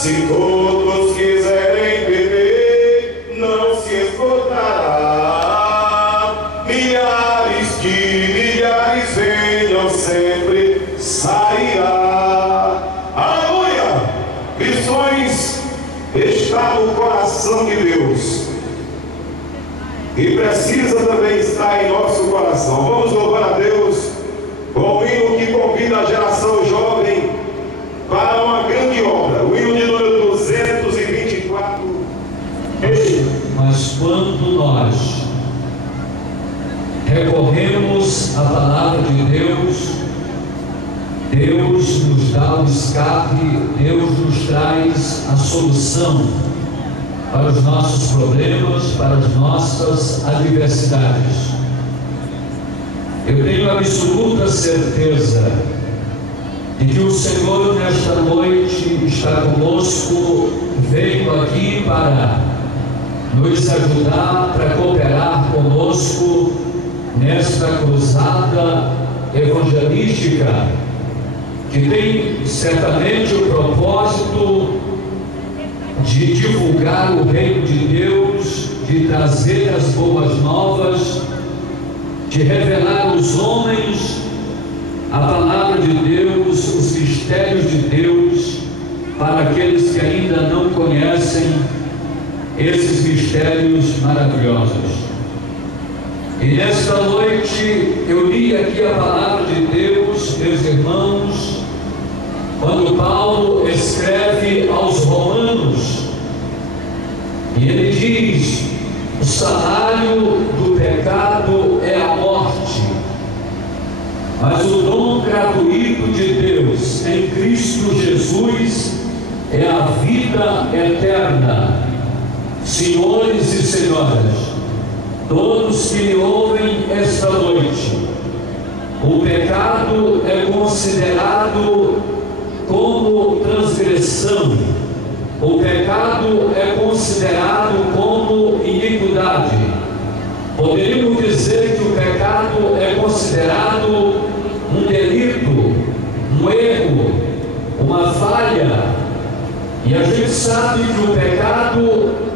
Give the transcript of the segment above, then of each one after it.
Se todos quiserem beber, não se esgotará. Milhares de milhares venham, sempre sairá. Aleluia! Missões está no coração de Deus e precisa também estar em nosso coração. Vamos louvar a Deus com o hino que convida a geração jovem para uma grande obra, o hino de número 224. Mas quando nós recorremos à palavra de Deus, Deus nos dá o escape, Deus nos traz a solução para os nossos problemas, para as nossas adversidades. Eu tenho absoluta certeza de que o Senhor nesta noite está conosco, veio aqui para nos ajudar, para cooperar conosco nesta cruzada evangelística, que tem certamente o propósito de divulgar o reino de Deus, de trazer as boas novas, de revelar aos homens a palavra de Deus, os mistérios de Deus, para aqueles que ainda não conhecem esses mistérios maravilhosos. E nesta noite eu li aqui a palavra de Deus, meus irmãos, quando Paulo escreve aos Romanos, e ele diz: o salário do pecado é a morte, mas o dom gratuito de Deus em Cristo Jesus é a vida eterna. Senhores e senhoras, todos que me ouvem esta noite, o pecado é considerado como transgressão, o pecado é considerado como iniquidade. Poderíamos dizer que o pecado é considerado um delito, um erro, uma falha, e a gente sabe que o pecado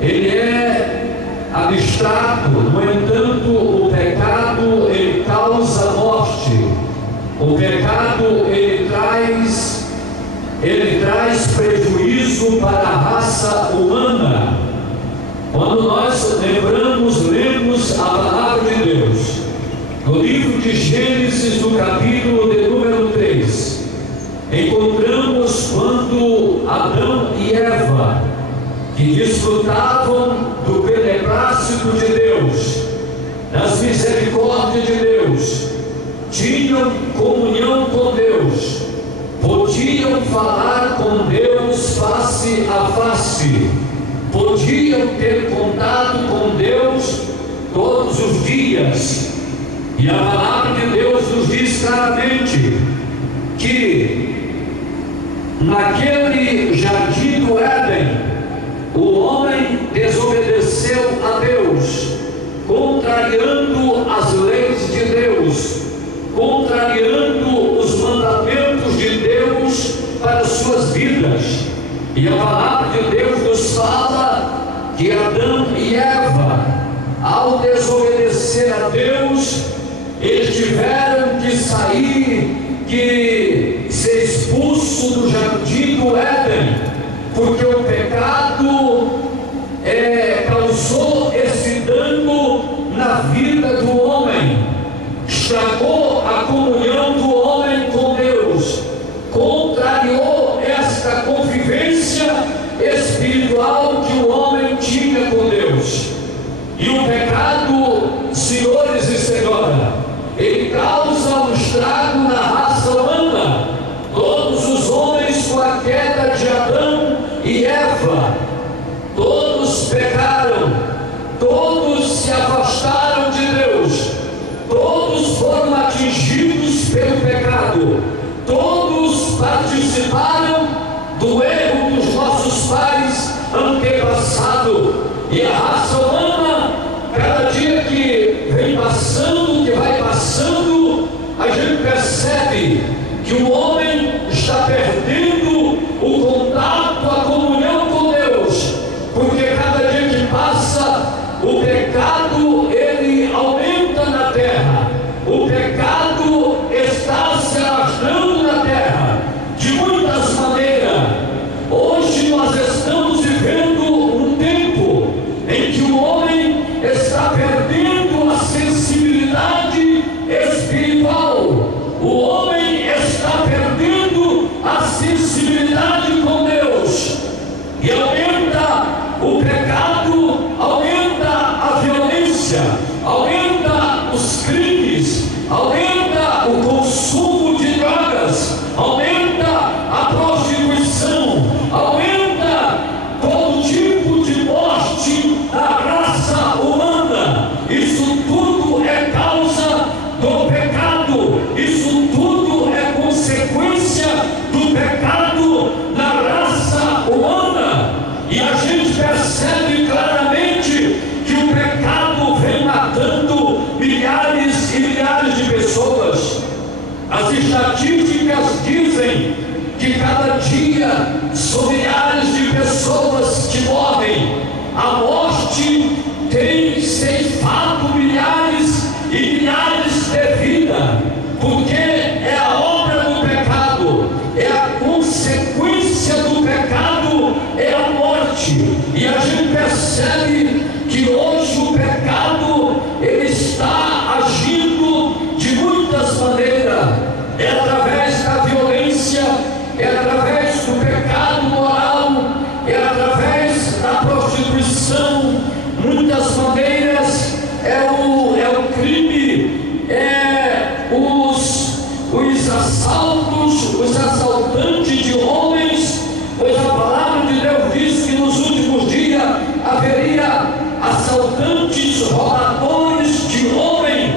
ele é abstrato. No entanto, o pecado ele causa morte. O pecado ele traz prejuízo para a raça humana. Quando nós lemos a palavra de Deus no livro de Gênesis, no capítulo de número 3, encontramos quando Adão e Eva, que desfrutavam do beneplácito de Deus, das misericórdias de Deus, tinham comunhão com Deus, podiam falar com Deus face a face, podiam ter contato com Deus todos os dias. E a palavra de Deus nos diz claramente que naquele jardim do Éden, o homem desobedeceu a Deus, contrariando as leis de Deus, contrariando os mandamentos de Deus para suas vidas. E a palavra de Deus nos fala que Adão e Eva, ao desobedecer a Deus, eles tiveram que sair, que ser expulso do jardim do Éden, porque o pecado causou esse dano na vida do homem, estragou a comunhão do homem com Deus, contrariou esta convivência espiritual que o homem tinha com Deus. E o pecado, senhores e senhoras, ele causa um estrago na raça humana. Todos os homens, com a queda de Adão e Eva, todos pecaram, todos se afastaram de Deus, todos foram atingidos pelo pecado, todos participaram do erro dos nossos pais antepassados. E a raça humana, cada dia que vem passando, que vai passando, a gente percebe que o homem está perdendo o contato, são milhares de pessoas que morrem. A morte tem ceifado milhares e milhares de vidas, porque é a obra do pecado, é a consequência do pecado, é a morte. E a gente percebe que hoje o pecado ele está agindo de muitas maneiras. É através da violência, é através do pecado moral, é através da prostituição, muitas maneiras, é o crime, os assaltos, os assaltantes de homens, pois a palavra de Deus diz que nos últimos dias haveria assaltantes, roubadores de homem.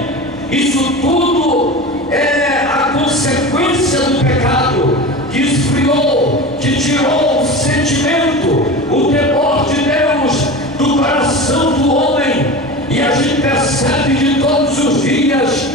Isso tudo é a consequência do pecado, que esfriou, que tirou o sentimento, o temor de Deus do coração do homem. E a gente percebe que todos os dias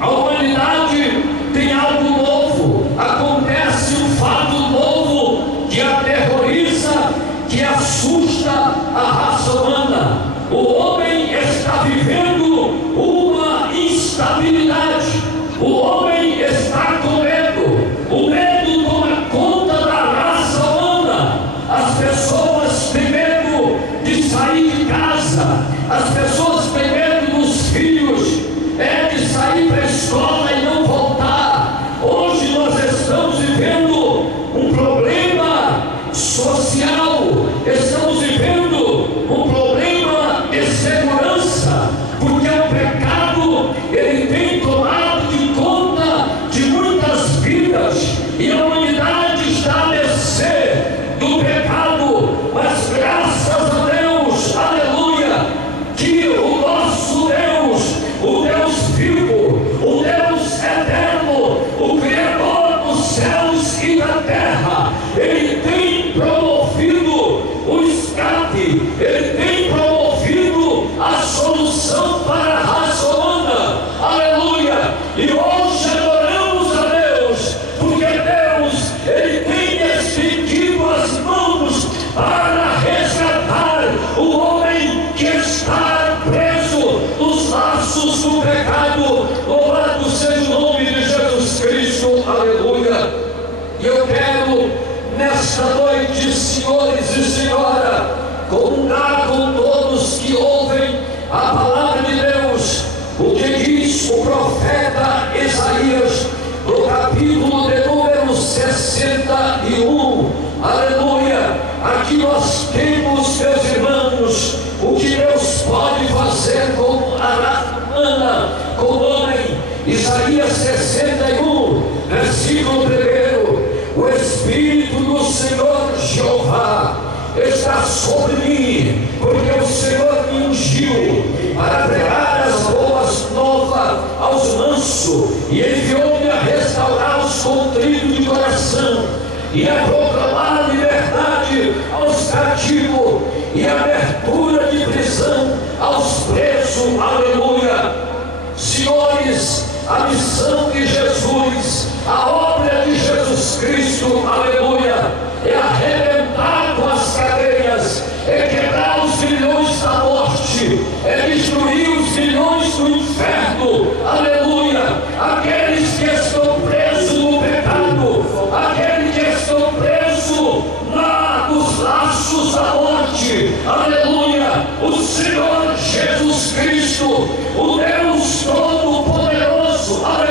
a humanidade tem algo novo, acontece um fato novo que aterroriza, que assusta a raça humana. O homem está vivendo uma instabilidade, o homem está com medo, o medo toma conta da raça humana. As pessoas têm medo de sair de casa, as pessoas têm medo dos filhos, de sair para a escola e não voltar. Hoje nós estamos vivendo um problema social, estamos vivendo um problema de segurança, porque o pecado ele tem tomado de conta de muitas vidas, e a humanidade está a mercê do pecado. Mas graças a Deus, aleluia, que o nosso Deus, o Deus vivo, o Deus eterno, o Criador dos céus e da terra, ele tem promovido o escape, ele tem promovido a solução para a raça humana, aleluia. E hoje adoramos a Deus, porque Deus ele tem estendido as mãos para resgatar o homem que está preso nos laços do pecado. Louvado seja o nome de Jesus Cristo, aleluia. E eu quero nesta noite, senhores e senhora, comungar com todos que ouvem a palavra de Deus, o que diz o profeta Isaías no capítulo de número 61, aleluia. Aqui nós temos, meus irmãos, o que Deus pode fazer com a raça humana, com o homem. Isaías 61, versículo 1: o Espírito do Senhor Jeová está sobre mim, porque o Senhor me ungiu para pregar as boas novas aos mansos, e enviou-me a restaurar os contritos de coração, e a proclamar liberdade aos cativos, e abertura de prisão aos presos, aleluia. Senhores, a missão de Jesus, a obra de Jesus Cristo, aleluia, é arrebentar com as cadeias, é quebrar os grilhões da morte, é destruir os grilhões do inferno, aleluia. Aqueles que estão presos no pecado, aqueles que estão presos nos laços da morte, aleluia. O Senhor Jesus Cristo, o Deus Todo-Poderoso, aleluia.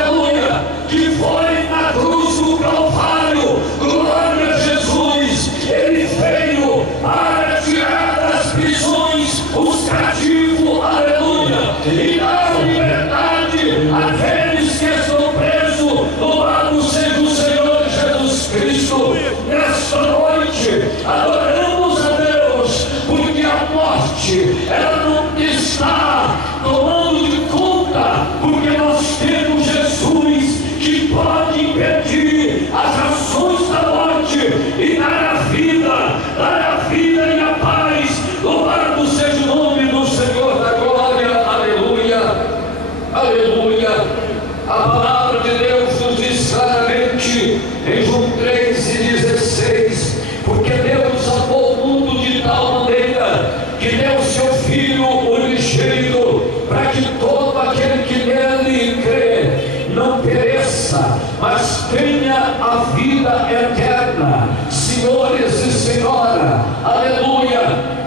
Senhora, aleluia.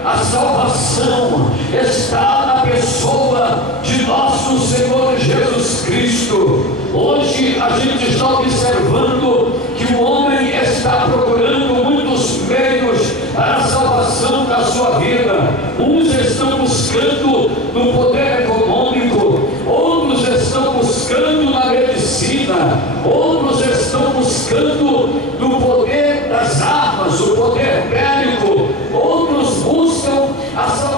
A salvação está na pessoa de nosso Senhor Jesus Cristo. Hoje a gente está observando que o homem está procurando muitos meios para a salvação da sua vida. Uns estão buscando no poder econômico, outros estão buscando na medicina, outros estão buscando no poder das armas, o poder bélico, outros buscam a salvação